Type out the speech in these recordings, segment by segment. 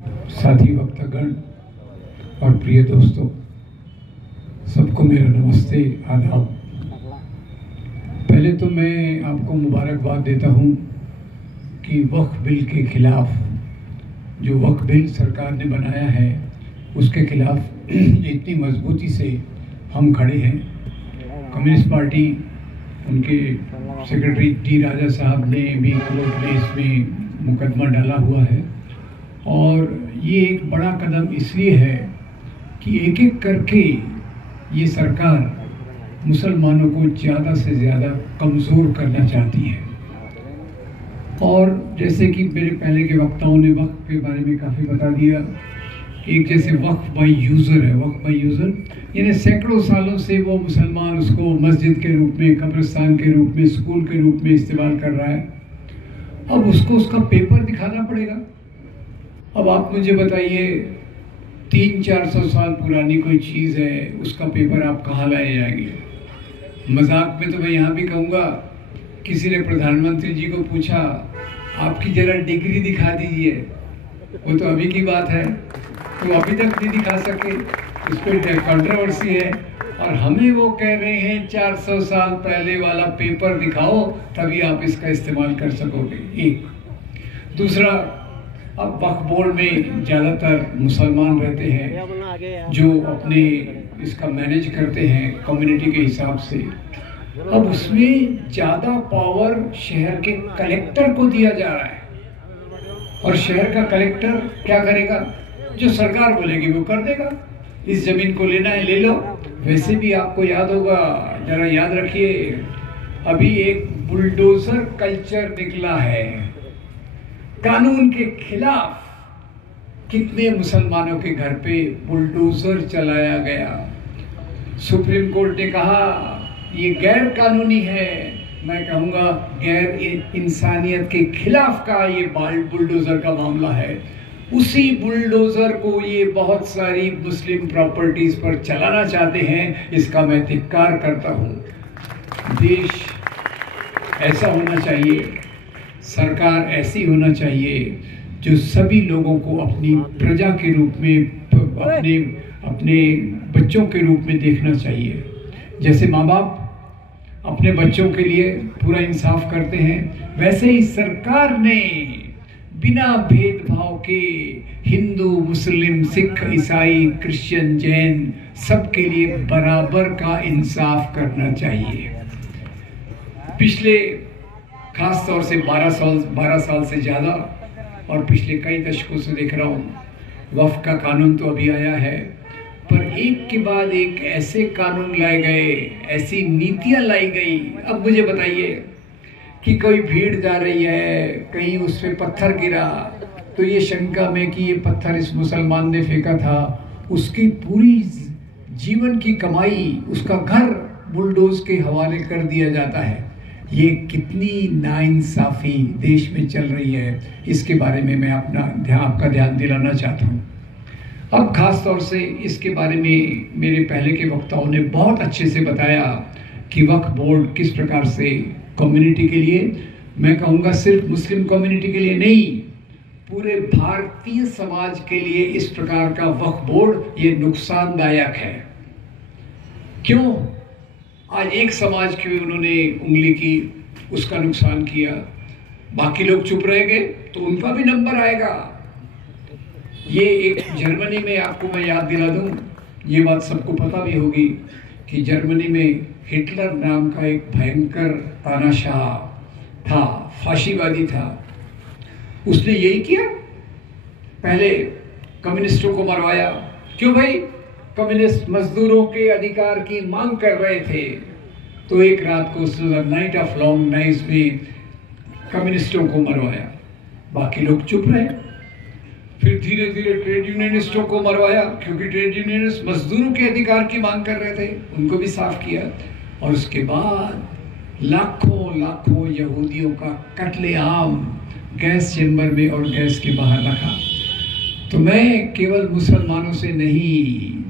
साथी वक्तागण और प्रिय दोस्तों, सबको मेरा नमस्ते, आदाब। पहले तो मैं आपको मुबारकबाद देता हूं कि वक्फ बिल के खिलाफ, जो वक्फ बिल सरकार ने बनाया है उसके खिलाफ इतनी मजबूती से हम खड़े हैं। कम्युनिस्ट पार्टी, उनके सेक्रेटरी डी राजा साहब ने भी कोर्ट में इसमें मुकदमा डाला हुआ है और ये एक बड़ा कदम इसलिए है कि एक एक करके ये सरकार मुसलमानों को ज़्यादा से ज़्यादा कमज़ोर करना चाहती है। और जैसे कि मेरे पहले के वक्ताओं ने वक्फ के बारे में काफ़ी बता दिया, एक जैसे वक्फ बाय यूज़र है, वक्फ बाय यूज़र यानी सैकड़ों सालों से वो मुसलमान उसको मस्जिद के रूप में, कब्रिस्तान के रूप में, स्कूल के रूप में इस्तेमाल कर रहा है। अब उसको उसका पेपर दिखाना पड़ेगा। अब आप मुझे बताइए, 300-400 साल पुरानी कोई चीज़ है, उसका पेपर आप कहाँ लाए जाएंगे? मजाक में तो मैं यहाँ भी कहूँगा, किसी ने प्रधानमंत्री जी को पूछा, आपकी जरा डिग्री दिखा दीजिए। वो तो अभी की बात है, तो अभी तक नहीं दिखा सके, इस पर कंट्रोवर्सी है। और हमें वो कह रहे हैं 400 साल पहले वाला पेपर दिखाओ, तभी आप इसका इस्तेमाल कर सकोगे। एक दूसरा, अब वक्फ बोर्ड में ज़्यादातर मुसलमान रहते हैं जो अपने इसका मैनेज करते हैं कम्युनिटी के हिसाब से। अब उसमें ज़्यादा पावर शहर के कलेक्टर को दिया जा रहा है और शहर का कलेक्टर क्या करेगा? जो सरकार बोलेगी वो कर देगा। इस ज़मीन को लेना है ले लो। वैसे भी आपको याद होगा, ज़रा याद रखिए, अभी एक बुलडोजर कल्चर निकला है कानून के खिलाफ। कितने मुसलमानों के घर पे बुलडोजर चलाया गया। सुप्रीम कोर्ट ने कहा ये गैर कानूनी है। मैं कहूँगा गैर इंसानियत के खिलाफ का ये बुलडोजर का मामला है। उसी बुलडोजर को ये बहुत सारी मुस्लिम प्रॉपर्टीज पर चलाना चाहते हैं। इसका मैं धिक्कार करता हूँ। देश ऐसा होना चाहिए, सरकार ऐसी होना चाहिए जो सभी लोगों को अपनी प्रजा के रूप में, अपने बच्चों के रूप में देखना चाहिए। जैसे माँ बाप अपने बच्चों के लिए पूरा इंसाफ करते हैं, वैसे ही सरकार ने बिना भेदभाव के हिंदू, मुस्लिम, सिख, ईसाई, क्रिश्चियन, जैन सबके लिए बराबर का इंसाफ करना चाहिए। पिछले खास तौर से 12 साल से ज़्यादा और पिछले कई दशकों से देख रहा हूँ, वक्फ का कानून तो अभी आया है, पर एक के बाद एक ऐसे कानून लाए गए, ऐसी नीतियाँ लाई गई। अब मुझे बताइए कि कोई भीड़ जा रही है, कहीं उस पर पत्थर गिरा तो ये शंका में कि ये पत्थर इस मुसलमान ने फेंका था, उसकी पूरी जीवन की कमाई, उसका घर बुलडोज के हवाले कर दिया जाता है। ये कितनी नाइंसाफ़ी देश में चल रही है, इसके बारे में मैं आपका ध्यान दिलाना चाहता हूँ। अब खास तौर से इसके बारे में मेरे पहले के वक्ताओं ने बहुत अच्छे से बताया कि वक्फ बोर्ड किस प्रकार से कम्युनिटी के लिए, मैं कहूँगा सिर्फ मुस्लिम कम्युनिटी के लिए नहीं, पूरे भारतीय समाज के लिए इस प्रकार का वक्फ बोर्ड ये नुकसानदायक है। क्यों? आज एक समाज की उन्होंने उंगली की, उसका नुकसान किया, बाकी लोग चुप रह गए तो उनका भी नंबर आएगा। ये एक जर्मनी में, आपको मैं याद दिला दूं, ये बात सबको पता भी होगी कि जर्मनी में हिटलर नाम का एक भयंकर तानाशाह था, फाशीवादी था। उसने यही किया, पहले कम्युनिस्टों को मरवाया। क्यों भाई? कम्युनिस्ट मजदूरों के अधिकार की मांग कर रहे थे, तो एक रात को उसने नाइट ऑफ लॉन्ग नाइट्स में कम्युनिस्टों को मरवाया, बाकी लोग चुप रहे। फिर धीरे धीरे ट्रेड यूनियनिस्टों को मरवाया, क्योंकि ट्रेड यूनियनिस्ट मजदूरों के अधिकार की मांग कर रहे थे, उनको भी साफ किया। और उसके बाद लाखों लाखों यहूदियों का कत्लेआम गैस चेंबर में और गैस के बाहर रखा। तो मैं केवल मुसलमानों से नहीं,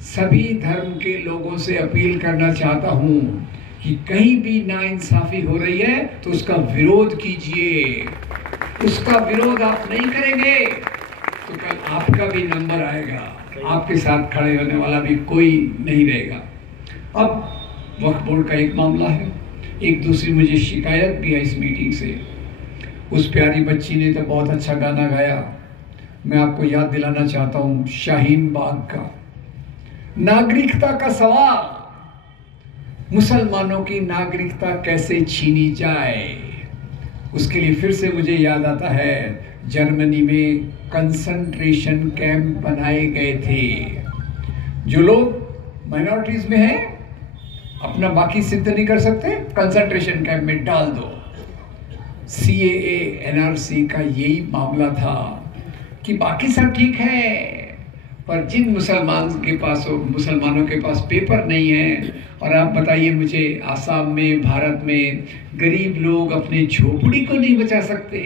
सभी धर्म के लोगों से अपील करना चाहता हूँ कि कहीं भी नाइंसाफ़ी हो रही है तो उसका विरोध कीजिए। उसका विरोध आप नहीं करेंगे तो कल भी नंबर आएगा, आपके साथ खड़े होने वाला भी कोई नहीं रहेगा। अब वक्फ बोर्ड का एक मामला है, एक दूसरी मुझे शिकायत भी है इस मीटिंग से। उस प्यारी बच्ची ने तो बहुत अच्छा गाना गाया, मैं आपको याद दिलाना चाहता हूँ शाहीन बाग का। नागरिकता का सवाल, मुसलमानों की नागरिकता कैसे छीनी जाए, उसके लिए फिर से मुझे याद आता है जर्मनी में कंसंट्रेशन कैंप बनाए गए थे। जो लोग माइनॉरिटीज में हैं, अपना बाकी सिद्ध नहीं कर सकते, कंसंट्रेशन कैंप में डाल दो। CAA NRC का यही मामला था कि बाकी सब ठीक है, पर जिन मुसलमानों के पास पेपर नहीं है। और आप बताइए मुझे, आसाम में, भारत में गरीब लोग अपने झोपड़ी को नहीं बचा सकते,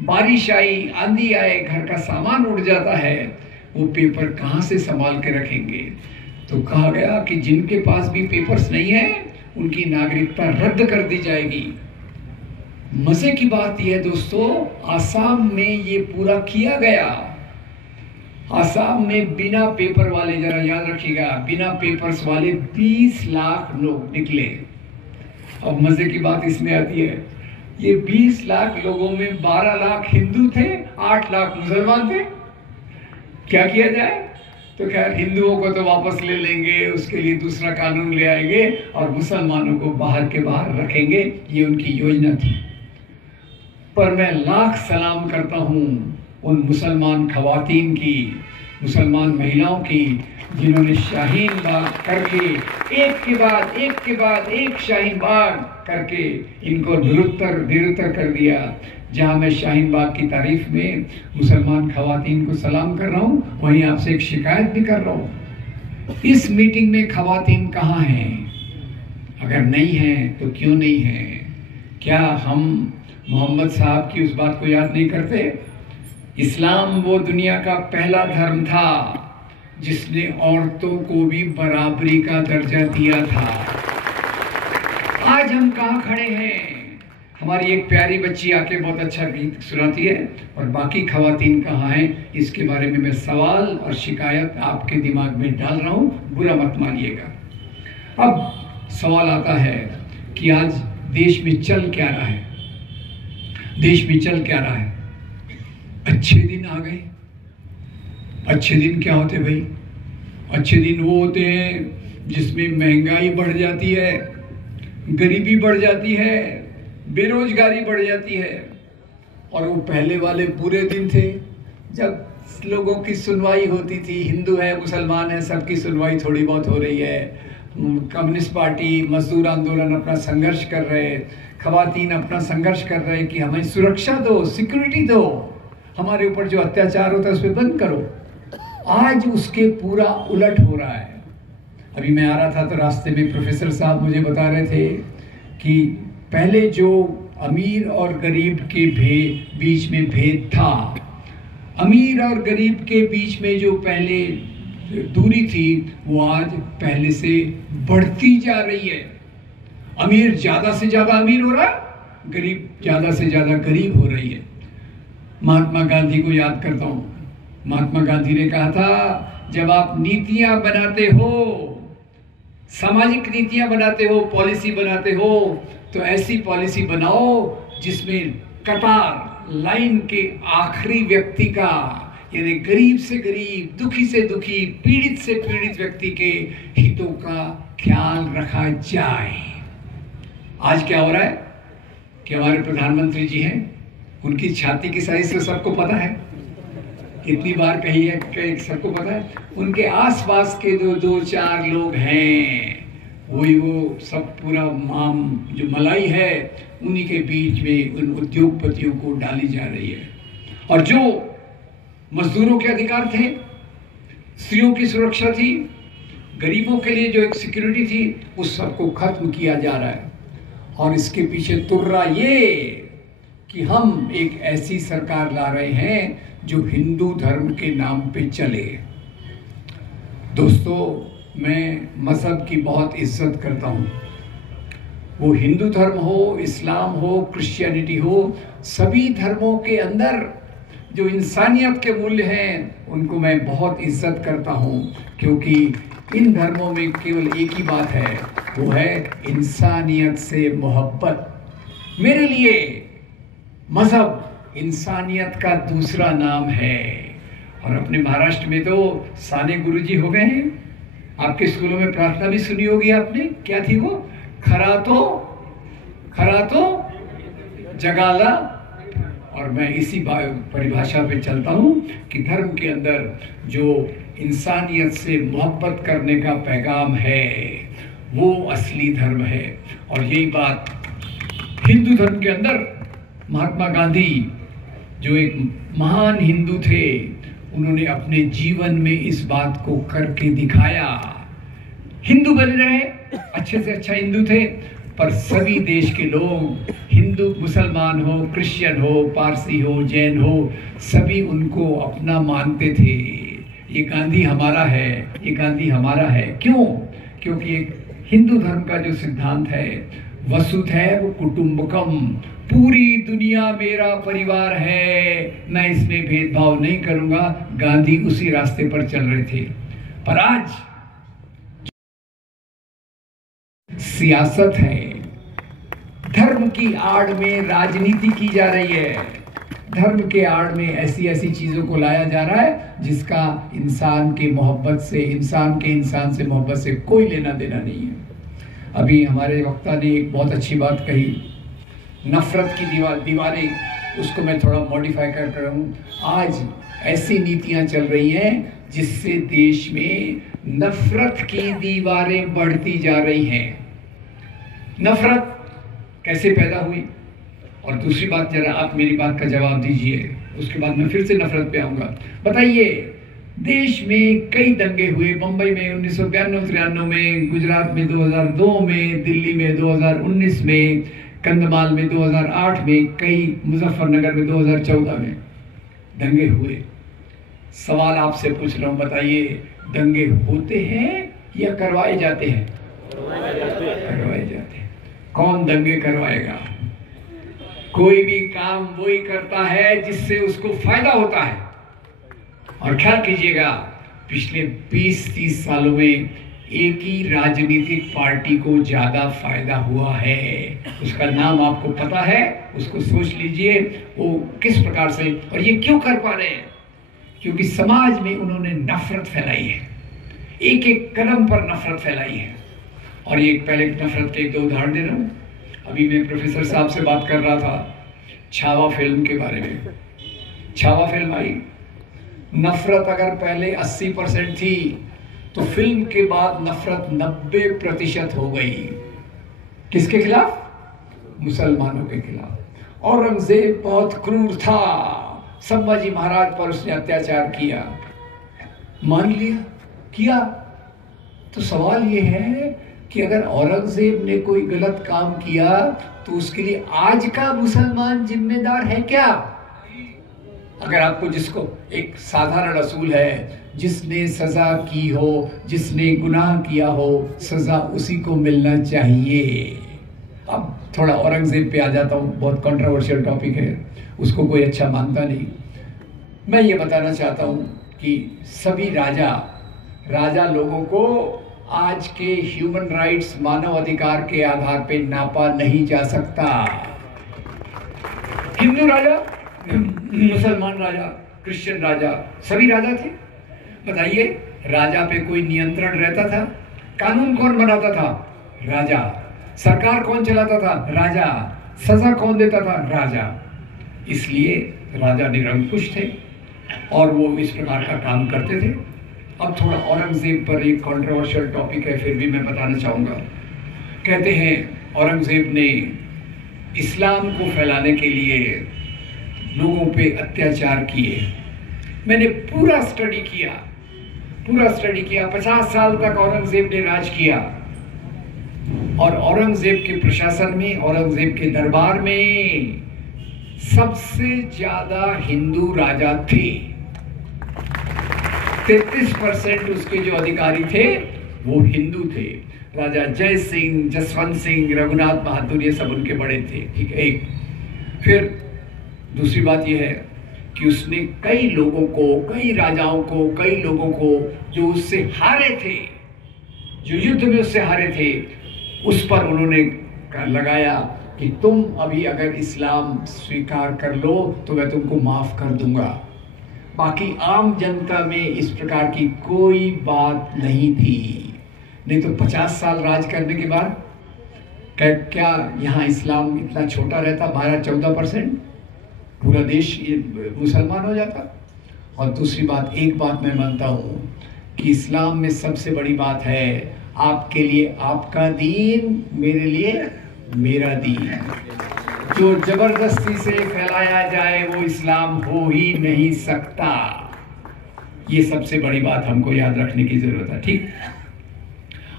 बारिश आई, आंधी आए, घर का सामान उड़ जाता है, वो पेपर कहाँ से संभाल के रखेंगे। तो कहा गया कि जिनके पास भी पेपर्स नहीं है उनकी नागरिकता रद्द कर दी जाएगी। मजे की बात यह है दोस्तों, आसाम में ये पूरा किया गया। आसाम में बिना पेपर वाले, जरा याद रखिएगा, बिना पेपर्स वाले 20 लाख लोग निकले। अब मजे की बात इसमें आती है, ये 20 लाख लोगों में 12 लाख हिंदू थे, 8 लाख मुसलमान थे। क्या किया जाए? तो खैर हिंदुओं को तो वापस ले लेंगे, उसके लिए दूसरा कानून ले आएंगे और मुसलमानों को बाहर के बाहर रखेंगे, ये उनकी योजना थी। पर मैं लाख सलाम करता हूँ उन मुसलमान खवातीन की, मुसलमान महिलाओं की, जिन्होंने शाहीन बाग करके एक के बाद एक शाहीन बाग करके इनको निरुत्तर कर दिया। जहाँ मैं शाहीन बाग की तारीफ में मुसलमान खवातीन को सलाम कर रहा हूँ, वहीं आपसे एक शिकायत भी कर रहा हूँ। इस मीटिंग में खवातीन कहाँ हैं? अगर नहीं है तो क्यों नहीं है? क्या हम मोहम्मद साहब की उस बात को याद नहीं करते? इस्लाम वो दुनिया का पहला धर्म था जिसने औरतों को भी बराबरी का दर्जा दिया था। आज हम कहाँ खड़े हैं? हमारी एक प्यारी बच्ची आके बहुत अच्छा गीत सुनाती है, और बाकी खवातीन कहाँ हैं? इसके बारे में मैं सवाल और शिकायत आपके दिमाग में डाल रहा हूँ, बुरा मत मानिएगा। अब सवाल आता है कि आज देश में चल क्या रहा है? देश में चल क्या रहा है? अच्छे दिन आ गए। अच्छे दिन क्या होते भाई? अच्छे दिन वो होते हैं जिसमें महंगाई बढ़ जाती है, गरीबी बढ़ जाती है, बेरोजगारी बढ़ जाती है। और वो पहले वाले बुरे दिन थे जब लोगों की सुनवाई होती थी, हिंदू है मुसलमान है सबकी सुनवाई थोड़ी बहुत हो रही है। कम्युनिस्ट पार्टी, मजदूर आंदोलन अपना संघर्ष कर रहे, खवातीन अपना संघर्ष कर रहे कि हमें सुरक्षा दो, सिक्योरिटी दो, हमारे ऊपर जो अत्याचार होता है उस पर बंद करो। आज उसके पूरा उलट हो रहा है। अभी मैं आ रहा था तो रास्ते में प्रोफेसर साहब मुझे बता रहे थे कि पहले जो अमीर और गरीब के बीच में भेद था, अमीर और गरीब के बीच में जो पहले दूरी थी, वो आज पहले से बढ़ती जा रही है। अमीर ज्यादा से ज्यादा अमीर हो रहा है, गरीब ज्यादा से ज्यादा गरीब हो रही है। महात्मा गांधी को याद करता हूँ। महात्मा गांधी ने कहा था, जब आप नीतियां बनाते हो, सामाजिक नीतियां बनाते हो, पॉलिसी बनाते हो, तो ऐसी पॉलिसी बनाओ जिसमें कतार लाइन के आखिरी व्यक्ति का, यानी गरीब से गरीब, दुखी से दुखी, पीड़ित से पीड़ित व्यक्ति के हितों का ख्याल रखा जाए। आज क्या हो रहा है कि हमारे प्रधानमंत्री जी हैं, उनकी छाती की साइज तो सबको पता है, कितनी बार कही है कि सबको पता है। उनके आसपास के जो 2-4 लोग हैं, वही वो सब पूरा जो मलाई है उन्हीं के बीच में उन उद्योगपतियों को डाली जा रही है। और जो मजदूरों के अधिकार थे, स्त्रियों की सुरक्षा थी, गरीबों के लिए जो एक सिक्योरिटी थी, उस सबको खत्म किया जा रहा है। और इसके पीछे तुर्रा ये कि हम एक ऐसी सरकार ला रहे हैं जो हिंदू धर्म के नाम पे चले। दोस्तों, मैं मजहब की बहुत इज्जत करता हूँ, वो हिंदू धर्म हो, इस्लाम हो, क्रिश्चियनिटी हो, सभी धर्मों के अंदर जो इंसानियत के मूल्य हैं उनको मैं बहुत इज्जत करता हूँ, क्योंकि इन धर्मों में केवल एक ही बात है, वो है इंसानियत से मोहब्बत। मेरे लिए मजहब इंसानियत का दूसरा नाम है। और अपने महाराष्ट्र में तो साने गुरुजी हो गए हैं। आपके स्कूलों में प्रार्थना भी सुनी होगी आपने, क्या थी वो? खरा तो जगाला। और मैं इसी परिभाषा पे चलता हूँ कि धर्म के अंदर जो इंसानियत से मोहब्बत करने का पैगाम है वो असली धर्म है। और यही बात हिंदू धर्म के अंदर महात्मा गांधी जो एक महान हिंदू थे, उन्होंने अपने जीवन में इस बात को करके दिखाया। हिंदू बने रहे, अच्छे से अच्छा हिंदू थे, पर सभी देश के लोग, हिंदू मुसलमान हो, क्रिश्चियन हो, पारसी हो, जैन हो, सभी उनको अपना मानते थे। ये गांधी हमारा है, ये गांधी हमारा है। क्यों? क्योंकि एक हिंदू धर्म का जो सिद्धांत है, वसुधैव कुटुंबकम, पूरी दुनिया मेरा परिवार है, मैं इसमें भेदभाव नहीं करूंगा। गांधी उसी रास्ते पर चल रहे थे। पर आज सियासत है, धर्म की आड़ में राजनीति की जा रही है, धर्म के आड़ में ऐसी ऐसी चीजों को लाया जा रहा है जिसका इंसान के मोहब्बत से, इंसान से मोहब्बत से कोई लेना देना नहीं है। अभी हमारे वक्ता ने एक बहुत अच्छी बात कही, नफरत की दीवारें, उसको मैं थोड़ा मॉडिफाई कर रहा हूँ। आज ऐसी नीतियां चल रही हैं जिससे देश में नफरत की दीवारें बढ़ती जा रही हैं। नफरत कैसे पैदा हुई? और दूसरी बात, जरा आप मेरी बात का जवाब दीजिए, उसके बाद मैं फिर से नफरत पे आऊंगा। बताइए, देश में कई दंगे हुए, मुंबई में 1992-93 में, गुजरात में 2002 में, दिल्ली में 2019 में, कंधमाल में 2008 में, कई मुजफ्फरनगर में 2014 में दंगे हुए। सवाल आपसे पूछ रहा हूं, बताइए, दंगे होते हैं या करवाए जाते हैं? करवाए जाते हैं। कौन दंगे करवाएगा? कोई भी काम वही करता है जिससे उसको फायदा होता है। और ख्याल कीजिएगा, पिछले 20-30 सालों में एक ही राजनीतिक पार्टी को ज्यादा फायदा हुआ है। उसका नाम आपको पता है, उसको सोच लीजिए वो किस प्रकार से, और ये क्यों कर पा रहे हैं? क्योंकि समाज में उन्होंने नफरत फैलाई है, एक एक कदम पर नफरत फैलाई है। और ये पहले नफरत के 2 उदाहरण दे रहा हूँ। अभी मैं प्रोफेसर साहब से बात कर रहा था छावा फिल्म के बारे में। छावा फिल्म आई, नफरत अगर पहले 80% थी तो फिल्म के बाद नफरत 90% हो गई। किसके खिलाफ? मुसलमानों के खिलाफ। औरंगजेब बहुत क्रूर था, संभाजी महाराज पर उसने अत्याचार किया, मान लिया, किया। तो सवाल यह है कि अगर औरंगजेब ने कोई गलत काम किया तो उसके लिए आज का मुसलमान जिम्मेदार है क्या? अगर आपको, जिसको एक साधारण असूल है, जिसने सजा की हो, जिसने गुनाह किया हो, सजा उसी को मिलना चाहिए। अब थोड़ा औरंगजेब पे आ जाता हूँ, बहुत कंट्रोवर्शियल टॉपिक है, उसको कोई अच्छा मानता नहीं। मैं ये बताना चाहता हूँ कि सभी राजा लोगों को आज के ह्यूमन राइट्स, मानव अधिकार के आधार पे नापा नहीं जा सकता। हिंदू राजा, मुसलमान राजा, क्रिश्चियन राजा, सभी राजा थे। बताइए, राजा पे कोई नियंत्रण रहता था? कानून कौन बनाता था? राजा। सरकार कौन चलाता था? राजा। सजा कौन देता था? राजा। इसलिए राजा निरंकुश थे और वो इस प्रकार का काम करते थे। अब थोड़ा औरंगजेब पर एक कंट्रोवर्शियल टॉपिक है, फिर भी मैं बताना चाहूँगा। कहते हैं औरंगजेब ने इस्लाम को फैलाने के लिए लोगों पे अत्याचार किए। मैंने पूरा स्टडी किया। 50 साल तक औरंगजेब ने राज किया और औरंगजेब के प्रशासन में, औरंगजेब के दरबार में सबसे ज्यादा हिंदू राजा थे। 33% उसके जो अधिकारी थे वो हिंदू थे। राजा जय सिंह, जसवंत सिंह, रघुनाथ बहादुर, ये सब उनके बड़े थे। ठीक है। एक फिर दूसरी बात यह है कि उसने कई लोगों को, कई राजाओं को, कई लोगों को जो उससे हारे थे, जो युद्ध में उससे हारे थे, उस पर उन्होंने लगाया कि तुम अभी अगर इस्लाम स्वीकार कर लो तो मैं तुमको माफ कर दूंगा। बाकी आम जनता में इस प्रकार की कोई बात नहीं थी। नहीं तो 50 साल राज करने के बाद क्या यहाँ इस्लाम इतना छोटा रहता, 12-14%, पूरा देश मुसलमान हो जाता। और दूसरी बात, एक बात मैं मानता हूँ कि इस्लाम में सबसे बड़ी बात है, आपके लिए आपका दीन, मेरे लिए मेरा दीन। जो जबरदस्ती से फैलाया जाए वो इस्लाम हो ही नहीं सकता। ये सबसे बड़ी बात हमको याद रखने की जरूरत है। ठीक,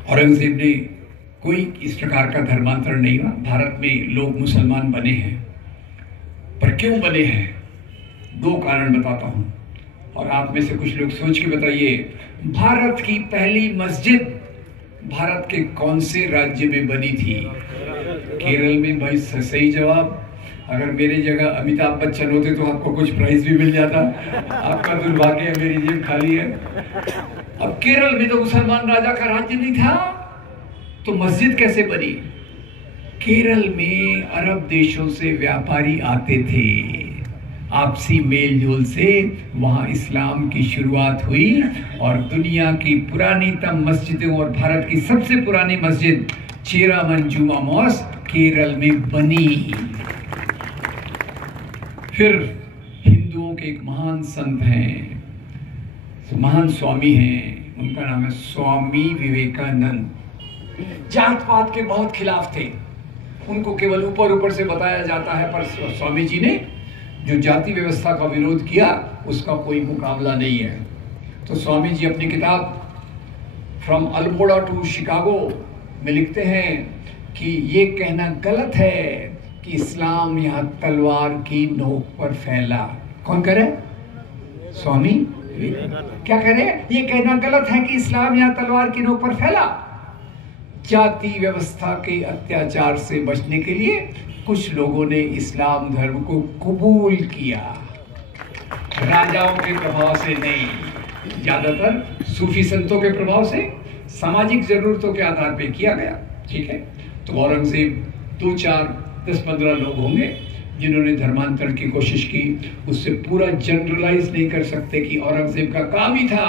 औरंगजेब ने कोई इस प्रकार का धर्मांतरण नहीं हुआ। भारत में लोग मुसलमान बने हैं, पर क्यों बने हैं? 2 कारण बताता हूं और आप में से कुछ लोग सोच के बताइए। भारत की पहली मस्जिद भारत के कौन से राज्य में बनी थी? केरल में। भाई सही जवाब। अगर मेरी जगह अमिताभ बच्चन होते तो आपको कुछ प्राइज भी मिल जाता। आपका दुर्भाग्य है, मेरी जेब खाली है। अब केरल में तो मुसलमान राजा का राज्य नहीं था, तो मस्जिद कैसे बनी? केरल में अरब देशों से व्यापारी आते थे, आपसी मेल जोल से वहां इस्लाम की शुरुआत हुई और दुनिया की पुरानीतम मस्जिदों और भारत की सबसे पुरानी मस्जिद चेरामन जुमा मॉस्क केरल में बनी। फिर हिंदुओं के एक महान संत हैं, महान स्वामी हैं, उनका नाम है स्वामी विवेकानंद। जात पात के बहुत खिलाफ थे, उनको केवल ऊपर ऊपर से बताया जाता है, पर स्वामी जी ने जो जाति व्यवस्था का विरोध किया उसका कोई मुकाबला नहीं है। तो स्वामी जी अपनी किताब फ्रॉम अल्मोड़ा टू शिकागो में लिखते हैं कि ये कहना गलत है कि इस्लाम यहाँ तलवार की नोक पर फैला। कौन कह रहे? स्वामी क्या कह रहे? ये कहना गलत है कि इस्लाम यहाँ तलवार की नोक पर फैला। जाति व्यवस्था के अत्याचार से बचने के लिए कुछ लोगों ने इस्लाम धर्म को कबूल किया, राजाओं के प्रभाव से नहीं, ज्यादातर सूफी संतों के प्रभाव से, सामाजिक जरूरतों के आधार पर किया गया। ठीक है, तो औरंगजेब 2, 4, 10, 15 लोग होंगे जिन्होंने धर्मांतरण की कोशिश की। उससे पूरा जनरलाइज नहीं कर सकते कि औरंगजेब का काम ही था।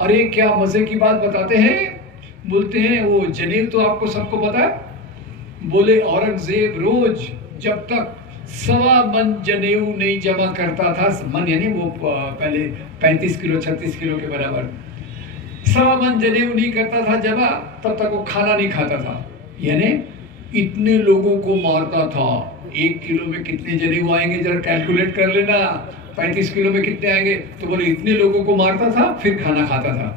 अरे क्या मजे की बात बताते हैं, बोलते हैं वो जनेऊ तो आपको सबको पता है। बोले औरंगजेब रोज जब तक 1.25 मन जनेऊ नहीं जमा करता था, मन यानी वो पहले 35 किलो 36 किलो के बराबर 1.25 मन जनेऊ नहीं करता था जमा, तब तक वो खाना नहीं खाता था। यानी इतने लोगों को मारता था। 1 किलो में कितने जनेऊ आएंगे जरा कैलकुलेट कर लेना, 35 किलो में कितने आएंगे। तो बोले इतने लोगों को मारता था, फिर खाना खाता था।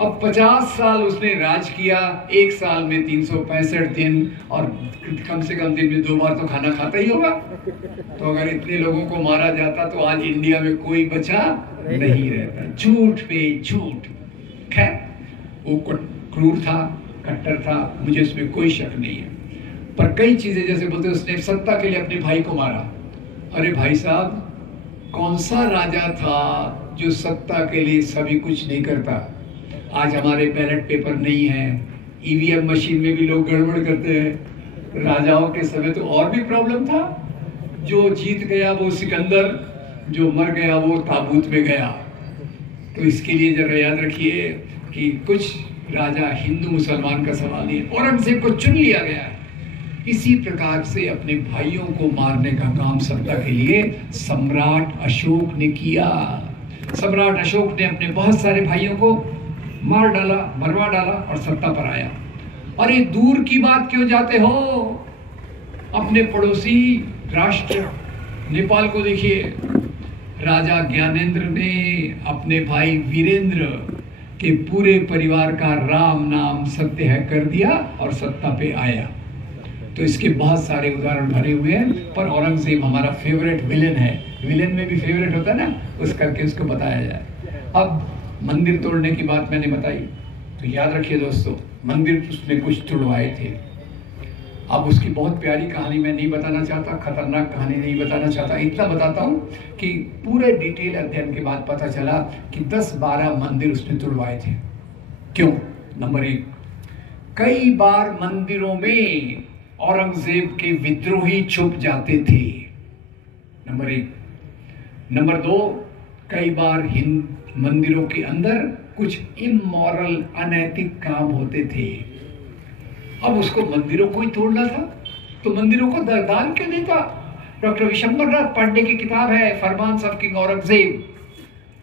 अब 50 साल उसने राज किया, 1 साल में 365 दिन, और कम से कम दिन में 2 बार तो खाना खाता ही होगा। तो अगर इतने लोगों को मारा जाता तो आज इंडिया में कोई बचा नहीं रहता। झूठ पे झूठ। खैर वो क्रूर था, कट्टर था, मुझे उसमें कोई शक नहीं है। पर कई चीजें जैसे बोलते उसने सत्ता के लिए अपने भाई को मारा। अरे भाई साहब, कौन सा राजा था जो सत्ता के लिए सभी कुछ नहीं करता? आज हमारे बैलेट पेपर नहीं है, ईवीएम मशीन में भी लोग गड़बड़ करते हैं। राजाओं के समय तो और भी प्रॉब्लम था। जो जीत गया वो सिकंदर, जो मर गया वो ताबूत में गया। तो इसके लिए जरा याद रखिए कि कुछ राजा हिंदू मुसलमान का सवाल नहीं है, औरंगजेब को चुन लिया गया है। इसी प्रकार से अपने भाइयों को मारने का काम सत्ता के लिए सम्राट अशोक ने किया। सम्राट अशोक ने अपने बहुत सारे भाइयों को मार डाला, मरवा डाला और सत्ता पर आया। अरे दूर की बात क्यों जाते हो, अपने पड़ोसी राष्ट्र नेपाल को देखिए। राजा ज्ञानेंद्र ने अपने भाई वीरेंद्र के पूरे परिवार का राम नाम सत्याग्रह कर दिया और सत्ता पे आया। तो इसके बहुत सारे उदाहरण भरे हुए हैं, पर औरंगजेब हमारा फेवरेट विलेन है। विलेन में भी फेवरेट होता है ना, उस करके उसको बताया जाए। अब मंदिर तोड़ने की बात मैंने बताई, तो याद रखिए दोस्तों, मंदिर उसने कुछ तुड़वाए थे। अब उसकी बहुत प्यारी कहानी मैं नहीं बताना चाहता, खतरनाक कहानी नहीं बताना चाहता, इतना बताता हूँ कि पूरे डिटेल अध्ययन के बाद पता चला कि 10-12 मंदिर उसने तुड़वाए थे। क्यों? नंबर 1, कई बार मंदिरों में औरंगजेब के विद्रोही छुप जाते थे, नंबर 1। नंबर 2, कई बार मंदिरों के अंदर कुछ इमोरल, अनैतिक काम होते थे। अब उसको मंदिरों को ही तोड़ना था, तो मंदिरों को दान क्यों देता? डॉक्टर विशंबरनाथ पांडे की किताब है फरमान्स ऑफ किंग औरंगजेब,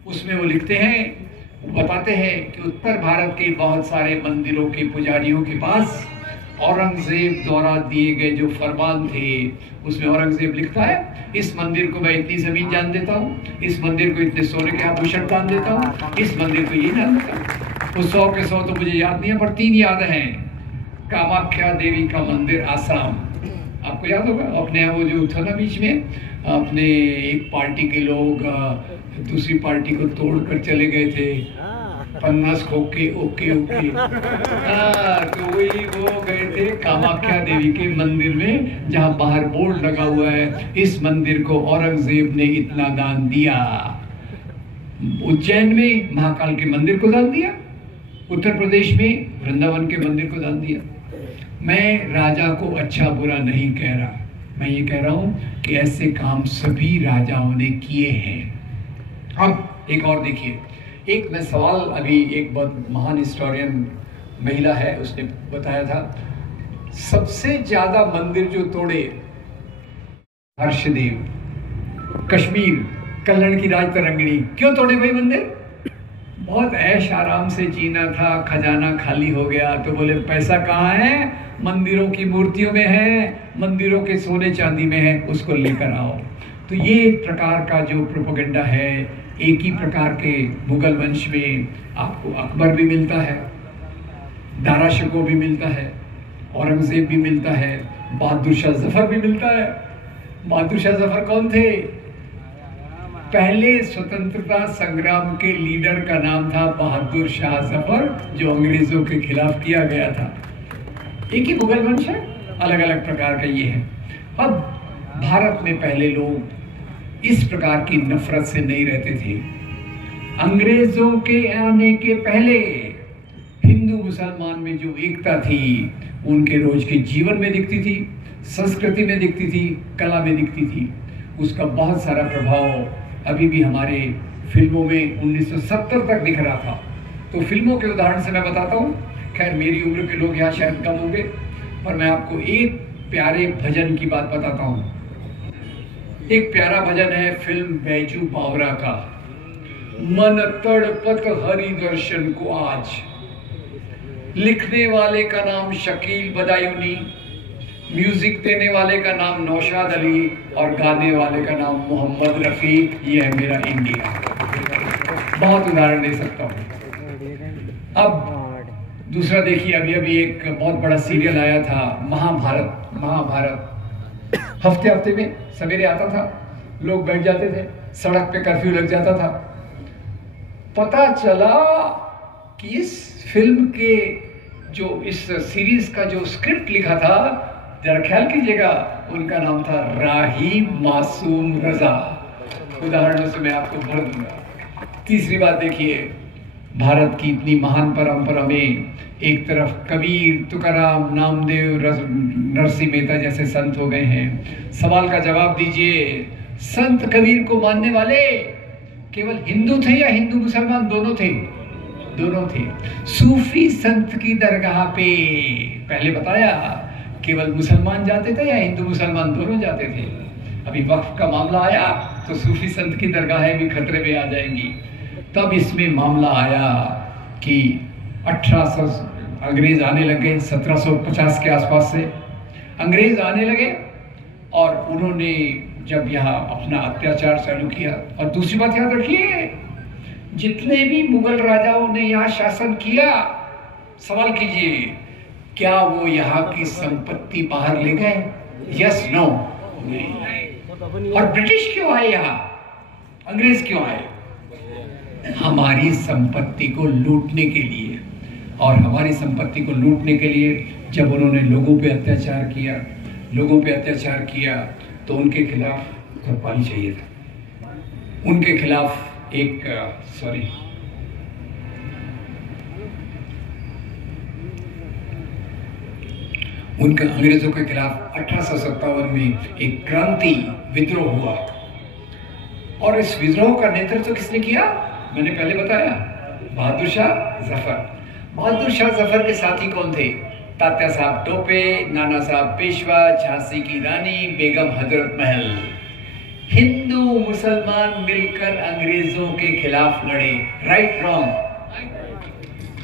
उसमें वो लिखते हैं, बताते हैं कि उत्तर भारत के बहुत सारे मंदिरों के पुजारियों के पास औरंगजेब द्वारा दिए गए जो फरमान थे, उसमें औरंगजेब लिखता है, इस मंदिर को मैं इतनी जमीन जान देता हूँ, इस मंदिर को इतने सोने के आभूषण दान देता हूँ, इस मंदिर को ये दान देता हूँ। वो 100 के 100 तो मुझे याद नहीं है, पर 3 याद हैं। कामाख्या देवी का मंदिर आसाम, आपको याद होगा, अपने वो जो था ना बीच में, अपने एक पार्टी के लोग दूसरी पार्टी को तोड़ कर चले गए थे, 50 खोके ओके ओके, तो वही वो गए थे कामाख्या देवी के मंदिर में, जहाँ बाहर बोर्ड लगा हुआ है, इस मंदिर को औरंगजेब ने इतना दान दिया। उज्जैन में महाकाल के मंदिर को दान दिया, उत्तर प्रदेश में वृंदावन के मंदिर को दान दिया। मैं राजा को अच्छा बुरा नहीं कह रहा, मैं ये कह रहा हूं कि ऐसे काम सभी राजाओं ने किए हैं। अब एक और देखिए, एक मैं सवाल, अभी एक बहुत महान हिस्टोरियन महिला है, उसने बताया था, सबसे ज्यादा मंदिर जो तोड़े हर्षदेव, कश्मीर, कल्लण की राज तरंगिणी, क्यों तोड़े भाई मंदिर? बहुत ऐश आराम से जीना था, खजाना खाली हो गया, तो बोले पैसा कहाँ है? मंदिरों की मूर्तियों में है, मंदिरों के सोने चांदी में है, उसको लेकर आओ। तो ये प्रकार का जो प्रोपेगेंडा है, एक ही प्रकार के मुगल वंश में आपको अकबर भी मिलता है, दारा शिकोह भी मिलता है, औरंगजेब भी मिलता है, बहादुर शाह जफर भी मिलता है। बहादुर शाह जफर कौन थे? पहले स्वतंत्रता संग्राम के लीडर का नाम था बहादुर शाह जफर, जो अंग्रेजों के खिलाफ किया गया था। एक ही मुगल वंश है, अलग अलग प्रकार का ये है। अब भारत में पहले लोग इस प्रकार की नफरत से नहीं रहते थे। अंग्रेजों के आने के पहले हिंदू मुसलमान में जो एकता थी, उनके रोज के जीवन में दिखती थी, संस्कृति में दिखती थी, कला में दिखती थी। उसका बहुत सारा प्रभाव अभी भी हमारे फिल्मों में 1970 तक दिख रहा था। तो फिल्मों के उदाहरण से मैं बताता हूँ, खैर मेरी उम्र के लोग यहाँ शायद कम होंगे, पर मैं आपको एक प्यारे भजन की बात बताता हूँ। एक प्यारा भजन है फिल्म बैजू बावरा का, मन तड़पत हरि दर्शन को आज। लिखने वाले का नाम शकील बदायूनी, म्यूजिक देने वाले का नाम नौशाद अली और गाने वाले का नाम मोहम्मद रफी। ये है मेरा इंडिया। बहुत उदाहरण दे सकता हूँ। अब दूसरा देखिए, अभी अभी एक बहुत बड़ा सीरियल आया था महाभारत। महाभारत हफ्ते हफ्ते में सवेरे आता था, लोग बैठ जाते थे, सड़क पे कर्फ्यू लग जाता था। पता चला कि इस फिल्म के जो इस सीरीज का जो स्क्रिप्ट लिखा था, जरा ख्याल कीजिएगा, उनका नाम था राही मासूम रजा। उदाहरणों से मैं आपको भर दूंगा। तीसरी बात देखिए, भारत की इतनी महान परंपरा में एक तरफ कबीर, तुकाराम, नामदेव, नरसिंह मेहता जैसे संत हो गए हैं। सवाल का जवाब दीजिए, संत कबीर को मानने वाले केवल हिंदू थे या हिंदू मुसलमान दोनों थे? दोनों थे। सूफी संत की दरगाह पे पहले बताया केवल मुसलमान जाते थे या हिंदू मुसलमान दोनों जाते थे? अभी वक्फ का मामला आया तो सूफी संत की दरगाहें भी खतरे में आ जाएंगी। तब इसमें मामला आया कि 1800 अंग्रेज आने लगे, 1750 के आसपास से अंग्रेज आने लगे और उन्होंने जब यहाँ अपना अत्याचार चालू किया। और दूसरी बात याद रखिए, जितने भी मुगल राजाओं ने यहाँ शासन किया, सवाल कीजिए, क्या वो यहाँ की संपत्ति बाहर ले गए? Yes, no? नहीं। और ब्रिटिश क्यों आए यहाँ? अंग्रेज क्यों आए? हमारी संपत्ति को लूटने के लिए। और हमारी संपत्ति को लूटने के लिए जब उन्होंने लोगों पे अत्याचार किया तो उनके खिलाफ पानी चाहिए था, उनके खिलाफ एक उनके अंग्रेजों के खिलाफ 1857 में एक क्रांति विद्रोह हुआ। और इस विद्रोह का नेतृत्व किसने किया? मैंने पहले बताया, बहादुर शाह जफर। बहादुर शाह जफर के साथी कौन थे? तात्या साहब टोपे, नाना साहब पेशवा, झांसी की रानी बेगम हजरत महल। हिंदू मुसलमान मिलकर अंग्रेजों के खिलाफ लड़े। Right wrong?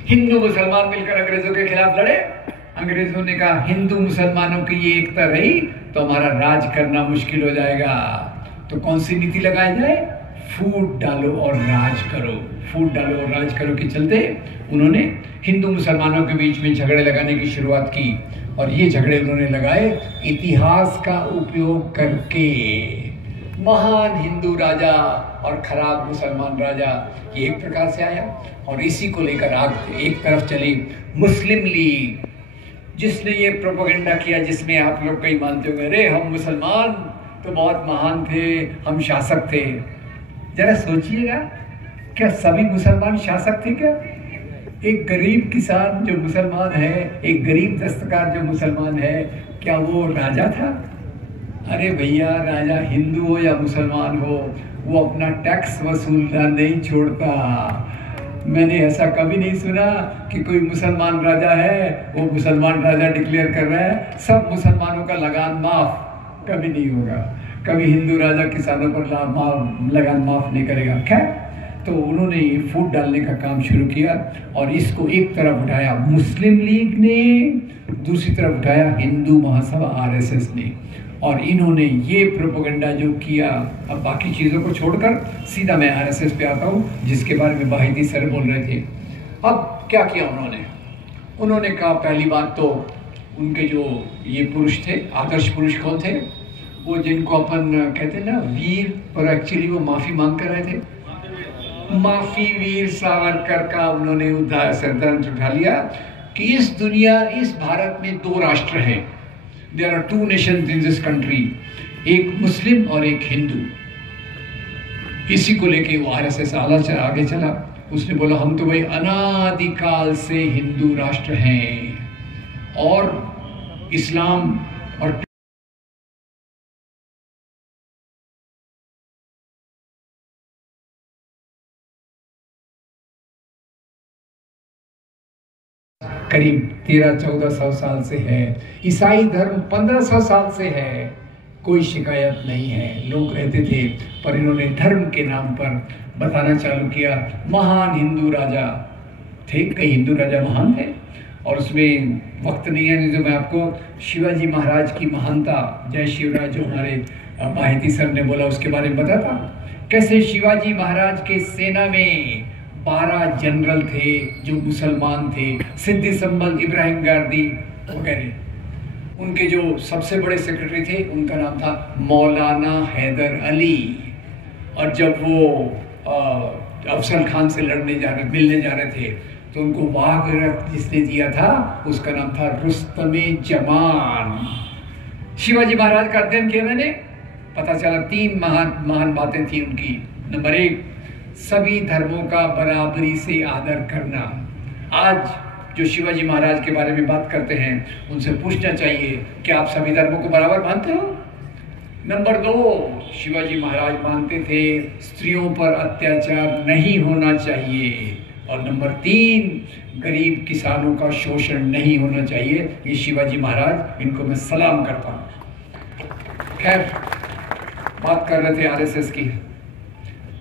हिंदू मुसलमान मिलकर अंग्रेजों के खिलाफ लड़े। अंग्रेजों ने कहा हिंदू मुसलमानों की ये एकता रही तो हमारा राज करना मुश्किल हो जाएगा, तो कौन सी नीति लगाई जाए? फूट डालो और राज करो। फूट डालो और राज करो के चलते उन्होंने हिंदू मुसलमानों के बीच में झगड़े लगाने की शुरुआत की। और ये झगड़े उन्होंने लगाए इतिहास का उपयोग करके। महान हिंदू राजा और खराब मुसलमान राजा, ये एक प्रकार से आया। और इसी को लेकर आग एक तरफ चली मुस्लिम लीग, जिसने ये प्रोपेगेंडा किया, जिसमें आप लोग कई मानते होंगे अरे हम मुसलमान तो बहुत महान थे, हम शासक थे। जरा सोचिएगा, क्या सभी मुसलमान शासक थे क्या? एक गरीब किसान जो मुसलमान है, एक गरीब दस्तकार जो मुसलमान है, क्या वो राजा था? अरे भैया, राजा हिंदू हो या मुसलमान हो, वो अपना टैक्स वसूलना नहीं छोड़ता। मैंने ऐसा कभी नहीं सुना कि कोई मुसलमान राजा है, वो मुसलमान राजा डिक्लेयर कर रहा है सब मुसलमानों का लगान माफ। कभी नहीं होगा। कभी हिंदू राजा किसानों पर लगान माफ नहीं करेगा। खैर, तो उन्होंने ये फूट डालने का काम शुरू किया और इसको एक तरफ उठाया मुस्लिम लीग ने, दूसरी तरफ उठाया हिंदू महासभा आरएसएस ने। और इन्होंने ये प्रोपेगेंडा जो किया, अब बाकी चीज़ों को छोड़कर सीधा मैं आरएसएस पे आता हूँ, जिसके बारे में बाहिदी सर बोल रहे थे। अब क्या किया उन्होंने कहा, पहली बात तो उनके जो ये पुरुष थे, आदर्श पुरुष कौन थे? वो जिनको अपन कहते हैं ना वीर, पर एक्चुअली वो माफ़ी मांग कर रहे थे। माफी वीर सावरकर का उन्होंने सिद्धांत उठा लिया कि इस दुनिया, इस भारत में दो राष्ट्र हैं। There are two nations in this country, एक मुस्लिम और एक हिंदू। इसी को लेके वो आरएसएस आगे चला। उसने बोला हम तो भाई अनादिकाल से हिंदू राष्ट्र हैं और इस्लाम और करीब 1300-1400 साल से है। ईसाई धर्म 1500 साल से है। कोई शिकायत नहीं है, लोग रहते थे। पर इन्होंने धर्म के नाम पर बताना चालू किया महान हिंदू राजा थे, कई हिंदू राजा महान थे। और उसमें वक्त नहीं है, नहीं तो मैं आपको शिवाजी महाराज की महानता, जय शिवराज जो हमारे बाहिती सर ने बोला उसके बारे में बताता। कैसे शिवाजी महाराज के सेना में 12 जनरल थे जो मुसलमान थे, सिद्दी संबल, इब्राहिम गारदी वगैरह। उनके जो सबसे बड़े सेक्रेटरी थे उनका नाम था मौलाना हैदर अली। और जब वो अफजल खान से मिलने जा रहे थे तो उनको वाघ रक्त जिसने दिया था उसका नाम था रुस्तमे जमान। शिवाजी महाराज का अध्ययन किया मैंने, पता चला 3 महान बातें थी उनकी। नंबर 1, सभी धर्मों का बराबरी से आदर करना। आज जो शिवाजी महाराज के बारे में बात करते हैं उनसे पूछना चाहिए कि आप सभी धर्मों को बराबर मानते हो? नंबर 2, शिवाजी महाराज मानते थे स्त्रियों पर अत्याचार नहीं होना चाहिए। और नंबर 3, गरीब किसानों का शोषण नहीं होना चाहिए। ये शिवाजी महाराज, इनको मैं सलाम करता हूँ। खैर, बात कर रहे थे आरएसएस की।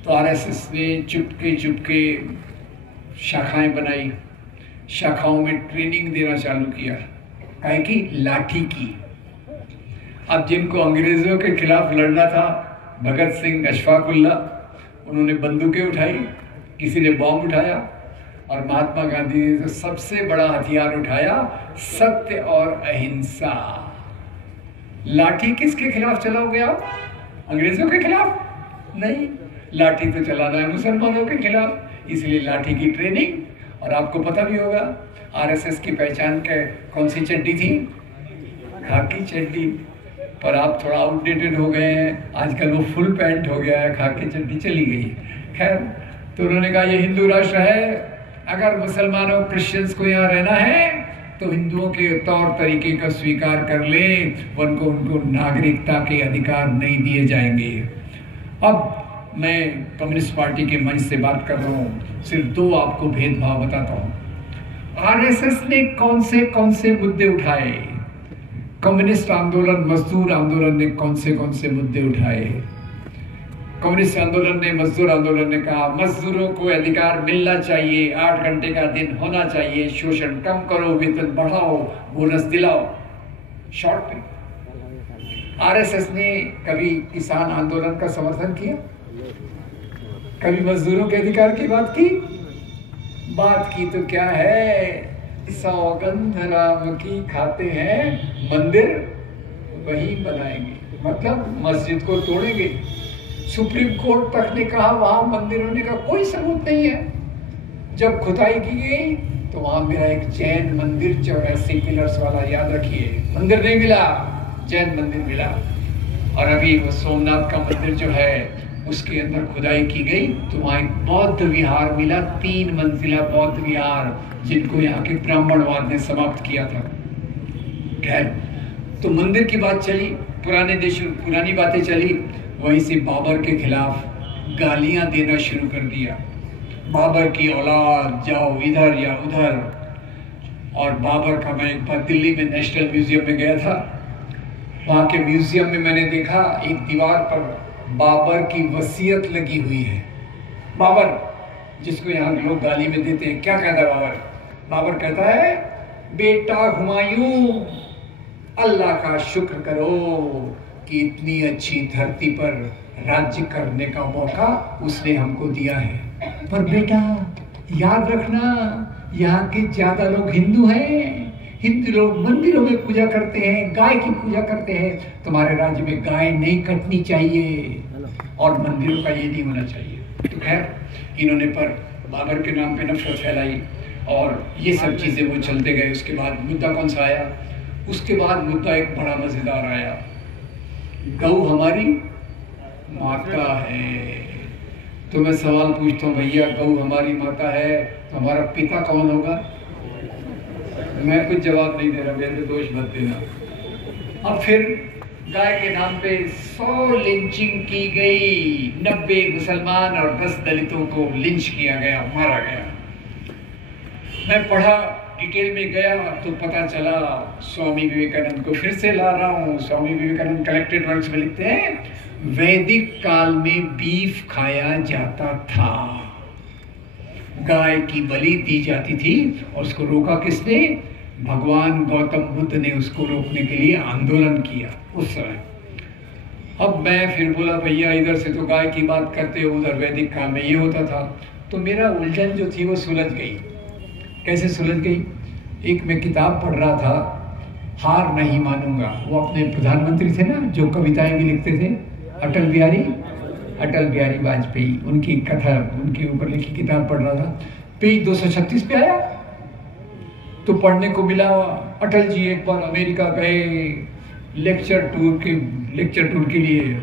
तो आरएसएस ने चुपके शाखाएं बनाई, शाखाओं में ट्रेनिंग देना चालू किया, काहे की? लाठी की। अब जिनको अंग्रेजों के खिलाफ लड़ना था, भगत सिंह, अशफाकुल्ला, उन्होंने बंदूकें उठाई, किसी ने बॉम्ब उठाया, और महात्मा गांधी ने तो सबसे बड़ा हथियार उठाया, सत्य और अहिंसा। लाठी किसके खिलाफ चलाओगे आप? अंग्रेजों के खिलाफ नहीं, लाठी तो चलाना है मुसलमानों के खिलाफ। इसलिए लाठी की ट्रेनिंग और आपको पता भी होगा आरएसएस की पहचान कौन सी चड्डी थी? खाकी चड्डी। पर आप थोड़ा आउटडेटेड हो गए हैं, आजकल वो फुल पैंट हो गया है, खाकी चड्डी चली गई। खैर, तो उन्होंने कहा ये हिंदू राष्ट्र है, अगर मुसलमानों क्रिश्चियंस को यहाँ रहना है तो हिंदुओं के तौर तरीके का स्वीकार कर ले, उनको नागरिकता के अधिकार नहीं दिए जाएंगे। अब मैं कम्युनिस्ट पार्टी के मंच से बात कर रहा हूँ, सिर्फ दो आपको भेदभाव बताता हूँ। आरएसएस ने कौन से मुद्दे उठाए? कम्युनिस्ट आंदोलन, मजदूर आंदोलन ने कौन से मुद्दे उठाए? कम्युनिस्ट आंदोलन ने, मजदूर आंदोलन ने कहा मजदूरों को अधिकार मिलना चाहिए, 8 घंटे का दिन होना चाहिए, शोषण कम करो, वेतन बढ़ाओ, बोनस दिलाओ। शॉर्ट में आरएसएस ने कभी किसान आंदोलन का समर्थन किया? कभी मजदूरों के अधिकार की बात की? तो क्या है, सौगंध राम की खाते हैं, मंदिर वही बनाएंगे, मतलब मस्जिद को तोड़ेंगे। सुप्रीम कोर्ट तक ने कहा वहां मंदिर होने का कोई सबूत नहीं है। जब खुदाई की गई तो वहां मेरा एक जैन मंदिर 84 पिलर्स वाला, याद रखिए, मंदिर नहीं मिला, जैन मंदिर मिला। और अभी वो सोमनाथ का मंदिर जो है उसके अंदर खुदाई की गई तो वहां एक बौद्ध विहार मिला, 3 मंजिला बौद्ध विहार, जिनको यहाँ के ब्राह्मणवाद ने समाप्त किया था। खैर, तो मंदिर की बात चली, पुरानी बातें चली। वहीं से बाबर के खिलाफ गालियां देना शुरू कर दिया, बाबर की औलाद, जाओ इधर या उधर। और बाबर का, मैं एक बार दिल्ली में नेशनल म्यूजियम में गया था, वहां के म्यूजियम में मैंने देखा एक दीवार पर बाबर की वसीयत लगी हुई है। बाबर, जिसको यहाँ लोग गाली में देते हैं, क्या कहता है बाबर? बाबर कहता है, बेटा हुमायूं, अल्लाह का शुक्र करो कि इतनी अच्छी धरती पर राज्य करने का मौका उसने हमको दिया है। पर बेटा याद रखना, यहाँ के ज्यादा लोग हिंदू हैं, हिंदू लोग मंदिरों में पूजा करते हैं, गाय की पूजा करते हैं, तुम्हारे राज्य में गाय नहीं कटनी चाहिए और मंदिरों का ये नहीं होना चाहिए। तो खैर, इन्होंने पर बाबर के नाम पे नफरत फैलाई और ये सब चीजें वो चलते गए। उसके बाद मुद्दा कौन सा आया? उसके बाद मुद्दा एक बड़ा मजेदार आया, गऊ हमारी माता है। तो मैं सवाल पूछता हूँ, भैया गऊ हमारी माता है तो हमारा पिता कौन होगा? मैं कुछ जवाब नहीं दे रहा, मेरे दोष मत देना। अब फिर गाय के नाम पे 100 लिंचिंग की गई, 90 मुसलमान और 10 दलितों को लिंच किया गया, मारा गया। मैं पढ़ा, डिटेल में गया तो पता चला, स्वामी विवेकानंद को फिर से ला रहा हूँ, स्वामी विवेकानंद कलेक्टेड वर्क्स में लिखते हैं, वैदिक काल में बीफ खाया जाता था, गाय की बलि दी जाती थी और उसको रोका किसने? भगवान गौतम बुद्ध ने उसको रोकने के लिए आंदोलन किया उस समय। अब मैं फिर बोला, भैया इधर से तो गाय की बात करते हो, उधर वैदिक काल में ये होता था। तो मेरा उलझन जो थी वो सुलझ गई। कैसे सुलझ गई? एक मैं किताब पढ़ रहा था, हार नहीं मानूंगा, वो अपने प्रधानमंत्री थे ना जो कविताएं भी लिखते थे, अटल बिहारी वाजपेयी, उनकी कथा, उनके ऊपर लिखी किताब पढ़ रहा था। पेज 236 पे आया तो पढ़ने को मिला, अटल जी एक बार अमेरिका गए लेक्चर टूर के लिए।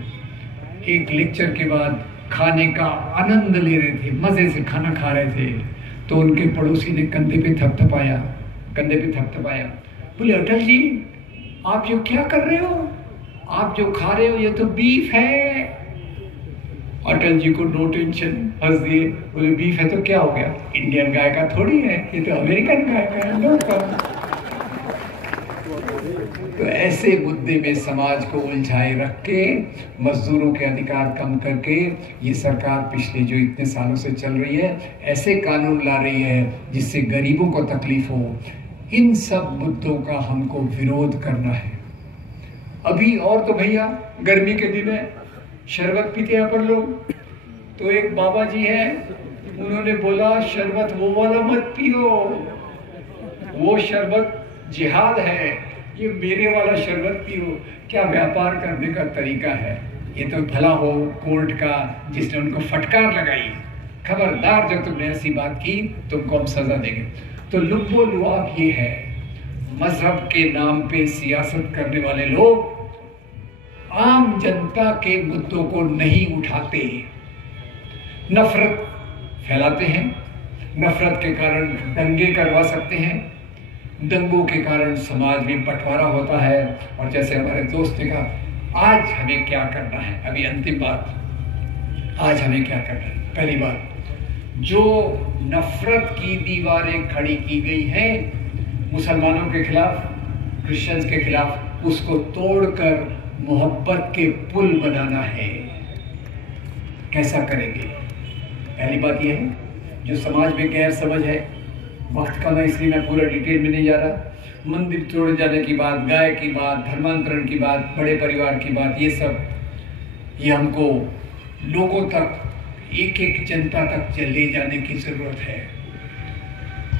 एक लेक्चर के बाद खाने का आनंद ले रहे थे, मजे से खाना खा रहे थे, तो उनके पड़ोसी ने कंधे पे थपथपाया, बोले, अटल जी आप जो क्या कर रहे हो, आप जो खा रहे हो ये तो बीफ है। अटल जी को नो टेंशन, हंस दिए, बोले बीफ है तो क्या हो गया, इंडियन गाय का थोड़ी है, ये तो अमेरिकन गाय का है, लोकल। तो ऐसे मुद्दे में समाज को उलझाए रख के, मजदूरों के अधिकार कम करके ये सरकार पिछले जो इतने सालों से चल रही है, ऐसे कानून ला रही है जिससे गरीबों को तकलीफ हो। इन सब मुद्दों का हमको विरोध करना है। अभी और तो भैया गर्मी के दिन है, शरबत पीते हैं अपन लोग, तो एक बाबा जी हैं, उन्होंने बोला शरबत वो वाला मत पियो, वो शरबत जिहाद है, ये मेरे वाला शरबत पियो। क्या व्यापार करने का तरीका है ये। तो भला हो कोर्ट का जिसने उनको फटकार लगाई, खबरदार जब तुमने ऐसी बात की तुमको हम सजा देंगे। तो लुब्बो लुआब ये है, मजहब के नाम पे सियासत करने वाले लोग आम जनता के मुद्दों को नहीं उठाते, नफरत फैलाते हैं, नफरत के कारण दंगे करवा सकते हैं, दंगों के कारण समाज में बंटवारा होता है। और जैसे हमारे दोस्त ने कहा, आज हमें क्या करना है, अभी अंतिम बात, आज हमें क्या करना है। पहली बात, जो नफरत की दीवारें खड़ी की गई हैं मुसलमानों के खिलाफ, क्रिश्चियंस के खिलाफ, उसको तोड़कर मोहब्बत के पुल बनाना है। कैसा करेंगे? पहली बात यह है, जो समाज में गैर समझ है, वक्त का मैं इसलिए मैं पूरा डिटेल में नहीं जा रहा, मंदिर तोड़े जाने की बात, गाय की बात, धर्मांतरण की बात, बड़े परिवार की बात, ये सब ये हमको लोगों तक, एक एक जनता तक ले जाने की ज़रूरत है।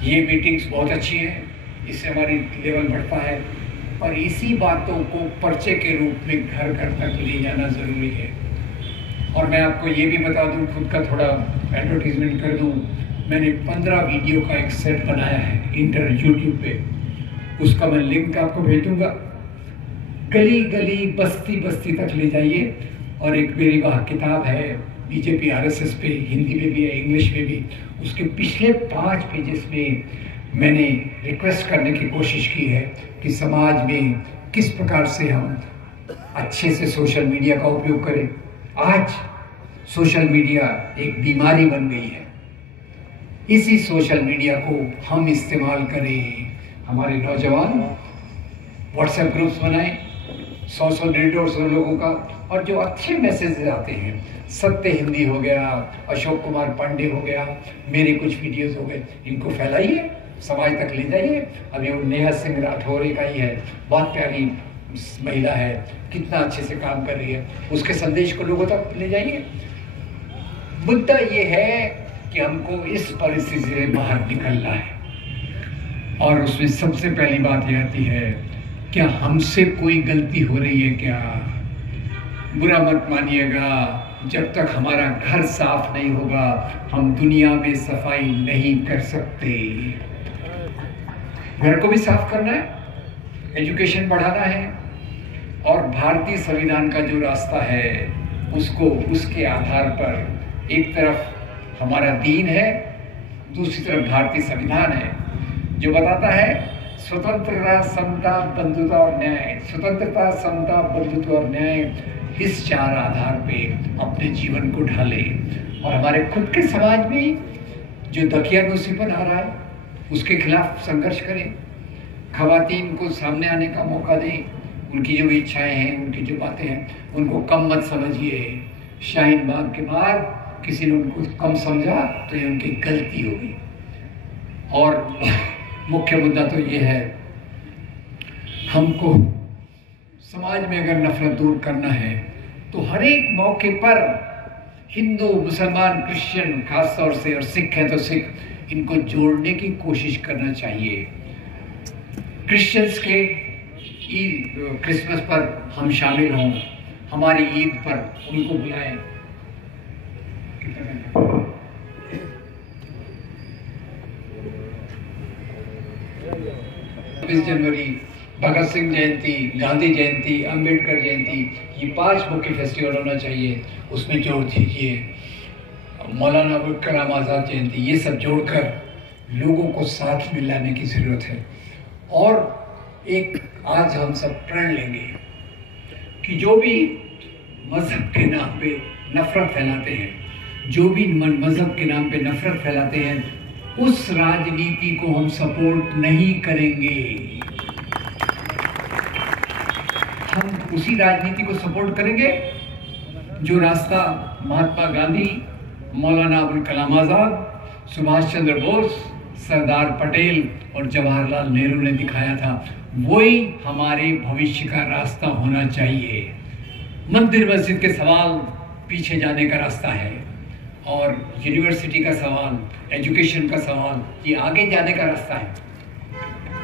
ये मीटिंग्स बहुत अच्छी हैं, इससे हमारी लेवल बढ़ता है, और इसी बातों को पर्चे के रूप में घर घर तक ले जाना ज़रूरी है। और मैं आपको ये भी बता दूं, खुद का थोड़ा एडवर्टीजमेंट कर दूं, मैंने 15 वीडियो का एक सेट बनाया है यूट्यूब पे, उसका मैं लिंक आपको भेज दूंगा। गली गली बस्ती बस्ती तक ले जाइए। और एक मेरी वहाँ किताब है बीजेपी RSS पे, हिंदी में भी है, इंग्लिश में भी, उसके पिछले 5 पेजेस में मैंने रिक्वेस्ट करने की कोशिश की है कि समाज में किस प्रकार से हम अच्छे से सोशल मीडिया का उपयोग करें। आज सोशल मीडिया एक बीमारी बन गई है, इसी सोशल मीडिया को हम इस्तेमाल करें। हमारे नौजवान व्हाट्सएप ग्रुप्स बनाएं, 100 150 लोगों का, और जो अच्छे मैसेजेस आते हैं, सत्य हिंदी हो गया, अशोक कुमार पांडे हो गया, मेरे कुछ वीडियोस हो गए, इनको फैलाइए, समाज तक ले जाइए। अभी वो नेहा सिंह राठौर का ही है, बहुत प्यारी महिला है, कितना अच्छे से काम कर रही है, उसके संदेश को लोगों तक ले जाइए। मुद्दा ये है कि हमको इस परिस्थिति से बाहर निकलना है, और उसमें सबसे पहली बात ये आती है, क्या हमसे कोई गलती हो रही है क्या? बुरा मत मानिएगा, जब तक हमारा घर साफ नहीं होगा हम दुनिया में सफाई नहीं कर सकते। घर को भी साफ करना है, एजुकेशन बढ़ाना है, और भारतीय संविधान का जो रास्ता है उसको, उसके आधार पर एक तरफ हमारा दीन है, दूसरी तरफ भारतीय संविधान है जो बताता है स्वतंत्रता, समता, बंधुता और न्याय। स्वतंत्रता, समता, बंधुत्व और न्याय, इस 4 आधार पे अपने जीवन को ढाले। और हमारे खुद के समाज में जो दकियानूसीपन आ रहा है उसके खिलाफ संघर्ष करें, खवातीन को सामने आने का मौका दें, उनकी जो इच्छाएं हैं, उनकी जो बातें हैं, उनको कम मत समझिए। शाहीन बाग के बाद किसी ने उनको कम समझा तो ये उनकी गलती होगी। और मुख्य मुद्दा तो ये है, हमको समाज में अगर नफरत दूर करना है तो हर एक मौके पर हिंदू, मुसलमान, क्रिश्चियन खास तौर से, और सिख हैं तो सिख, इनको जोड़ने की कोशिश करना चाहिए। क्रिश्चियंस के ईद, क्रिसमस पर हम शामिल हों, हमारी ईद पर उनको बुलाएं। 26 जनवरी, भगत सिंह जयंती, गांधी जयंती, अंबेडकर जयंती, ये 5 मुख्य फेस्टिवल होना चाहिए, उसमें जोड़ दीजिए। मौलाना अबुल कलाम आज़ाद जयंती, ये सब जोड़कर लोगों को साथ में लाने की ज़रूरत है। और एक आज हम सब प्रण लेंगे कि जो भी मजहब के नाम पे नफरत फैलाते हैं, जो भी मजहब के नाम पे नफरत फैलाते हैं, उस राजनीति को हम सपोर्ट नहीं करेंगे। हम उसी राजनीति को सपोर्ट करेंगे जो रास्ता महात्मा गांधी, मौलाना अबुल कलाम आज़ाद, सुभाष चंद्र बोस, सरदार पटेल और जवाहरलाल नेहरू ने दिखाया था। वही हमारे भविष्य का रास्ता होना चाहिए। मंदिर मस्जिद के सवाल पीछे जाने का रास्ता है, और यूनिवर्सिटी का सवाल, एजुकेशन का सवाल, ये आगे जाने का रास्ता है।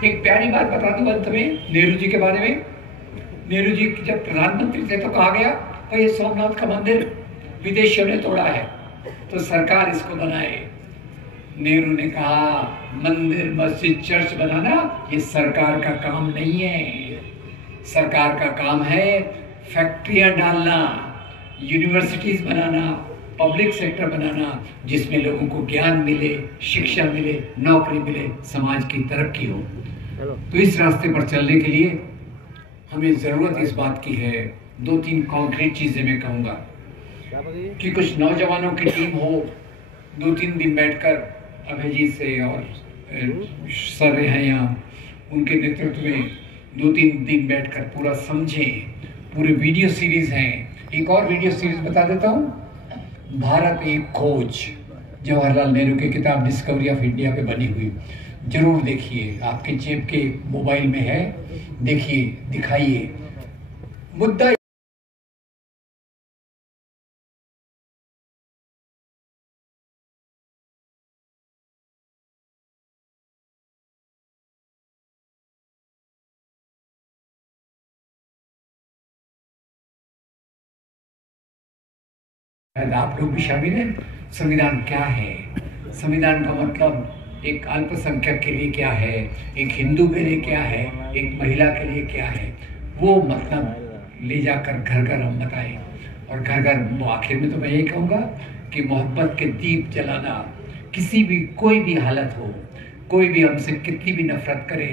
एक प्यारी बात बता दूं अंत में नेहरू जी के बारे में। नेहरू जी जब प्रधानमंत्री थे तो कहा गया भाई ये सोमनाथ का मंदिर विदेशियों ने तोड़ा है, तो सरकार इसको बनाए। नेहरू ने कहा मंदिर मस्जिद चर्च बनाना ये सरकार का काम नहीं है। सरकार का काम है फैक्ट्रियां डालना, यूनिवर्सिटीज बनाना, पब्लिक सेक्टर बनाना, जिसमें लोगों को ज्ञान मिले, शिक्षा मिले, नौकरी मिले, समाज की तरक्की हो। तो इस रास्ते पर चलने के लिए हमें ज़रूरत इस बात की है, 2-3 कॉन्क्रीट चीज़ें मैं कहूँगा कि कुछ नौजवानों की टीम हो, 2-3 दिन बैठकर अभिजीत से और सर हैं यहाँ, उनके नेतृत्व में 2-3 दिन बैठकर पूरा समझें। पूरे वीडियो सीरीज हैं। एक और वीडियो सीरीज बता देता हूँ, भारत एक खोज, जवाहरलाल नेहरू की किताब डिस्कवरी ऑफ इंडिया पे बनी हुई। जरूर देखिए, आपके जेब के मोबाइल में है, देखिए, दिखाइए। मुद्दा आप लोग भी शामिल हैं। संविधान क्या है? संविधान का मतलब एक अल्पसंख्यक के लिए क्या है, एक हिंदू के लिए क्या है, एक महिला के लिए क्या है, वो मतलब ले जाकर घर घर हम बताएं। और घर घर आखिर में तो मैं यही कहूँगा कि मोहब्बत के दीप जलाना, किसी भी कोई भी हालत हो, कोई भी हमसे कितनी भी नफरत करे,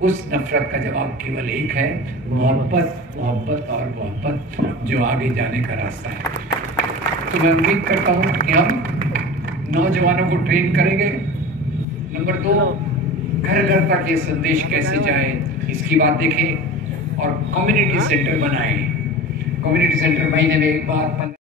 उस नफरत का जवाब केवल एक है, मोहब्बत, मोहब्बत और मोहब्बत, जो आगे जाने का रास्ता है। तो मैं उम्मीद करता हूँ कि हम नौजवानों को ट्रेन करेंगे। नंबर 2, घर घर तक ये संदेश कैसे जाए इसकी बात देखें और कम्युनिटी सेंटर बनाएं। कम्युनिटी सेंटर महीने में एक बार